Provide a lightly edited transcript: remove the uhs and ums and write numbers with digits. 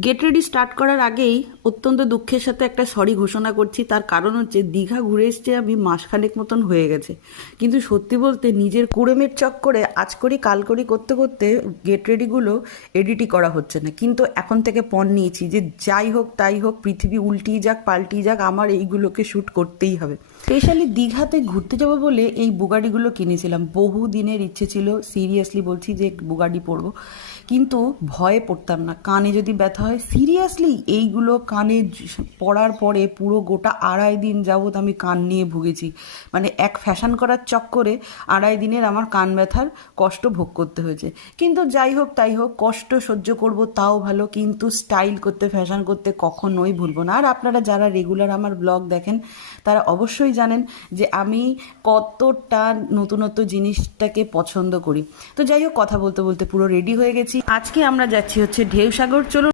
Get ready start করার আগেই অত্যন্ত দুঃখের সাথে একটা সরি ঘোষণা করছি। তার কারণ হচ্ছে দীঘা ঘুরে এসছে আমি মাসখানেক মতন হয়ে গেছে, কিন্তু সত্যি বলতে নিজের কুড়েমের চক্করে আজ করি কাল করি করতে করতে গেট রেডিগুলো এডিটই করা হচ্ছে না। কিন্তু এখন থেকে পণ নিয়েছি যে যাই হোক তাই হোক, পৃথিবী উল্টিয়ে যাক পাল্টিয়ে যাক, আমার এইগুলোকে শ্যুট করতেই হবে। স্পেশালি দীঘাতে ঘুরতে যাবো বলে এই বুগাডিগুলো কিনেছিলাম। বহু দিনের ইচ্ছে ছিল, সিরিয়াসলি বলছি, যে বুগাডি পরবো, কিন্তু ভয়ে পড়তাম না, কানে যদি ব্যথা হয়। সিরিয়াসলি এইগুলো কানে পড়ার পরে পুরো গোটা 2.5 দিন যাবৎ আমি কান নিয়ে ভুগেছি। মানে এক ফ্যাশন করার চক্করে 2.5 দিনের আমার কান ব্যথার কষ্ট ভোগ করতে হয়েছে। কিন্তু যাই হোক তাই হোক, কষ্ট সহ্য করব তাও ভালো, কিন্তু স্টাইল করতে ফ্যাশন করতে কখনোই ভুলবো না। আর আপনারা যারা রেগুলার আমার ব্লগ দেখেন তারা অবশ্যই জানেন যে আমি কতটা নতুনত্ব জিনিসটাকে পছন্দ করি। তো যাই হোক, কথা বলতে বলতে পুরো রেডি হয়ে গেছি। আজকে আমরা যাচ্ছি হচ্ছে ঢেউসাগর। চলুন